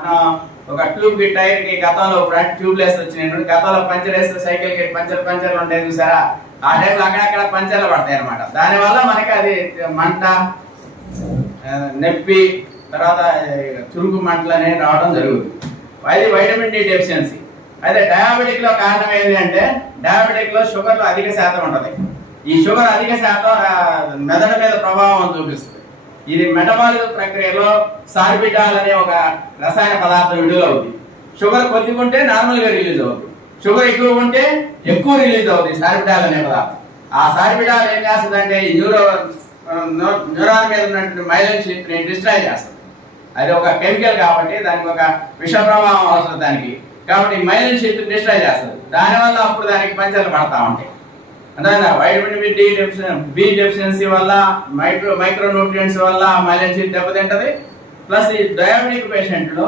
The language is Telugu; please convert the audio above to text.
మనం ఒక ట్యూబ్ కి టైర్ కి గతంలో ఫ్రంట్ ట్యూబ్లెస్ వచ్చినాయి, గతంలో పంచర్ వేస్తే సైకిల్ కి పంచర్లు ఉంటాయి చూసారా, ఆ టైంలో అక్కడక్కడ పంచర్లు పడతాయి అనమాట. దానివల్ల మనకి అది మంట, నొప్పి, తర్వాత చురుకు మంటలు అనేవి రావడం జరుగుతుంది. అది వైటమిన్ డి డెఫిషియన్సీ. అయితే డయాబెటిక్ లో కారణం ఏంటి అంటే, డయాబెటిక్ లో షుగర్ అధిక శాతం ఉంటుంది. ఈ షుగర్ అధిక శాతం మెదడు మీద ప్రభావం చూపిస్తుంది. ఇది మెటబాలిక్ ప్రక్రియలో సార్బిటాల్ అనే ఒక రసాయన పదార్థం విడుదల అవుతుంది. షుగర్ కొద్దిగా ఉంటే నార్మల్ గా రిలీజ్ అవుతుంది, షుగర్ ఎక్కువ ఉంటే ఎక్కువ రిలీజ్ అవుతుంది సార్బిటాల్ అనే పదార్థం. ఆ సార్బిటాల్ ఏం చేస్తుంది అంటే ఈ న్యూరాన్ మీద ఉన్నటువంటి మైలిన్ షీత్ ని డిస్ట్రాయ్ చేస్తుంది. అది ఒక కెమికల్ కాబట్టి దానికి ఒక విష ప్రభావం అవసరం దానికి, కాబట్టి మైలిన్ షీత్ డిస్ట్రాయ్ చేస్తుంది. దానివల్ల అప్పుడు దానికి పంచర్లు పడతా ఉంటాయి. అంటే వైటమిన్ బి డెఫిషియన్సీ వల్ల, మైక్రో న్యూట్రియంట్స్ వల్ల మైలిన్ షీత్ దెబ్బతింటది. ప్లస్ ఈ డయాబెటిక్ పేషెంట్ లో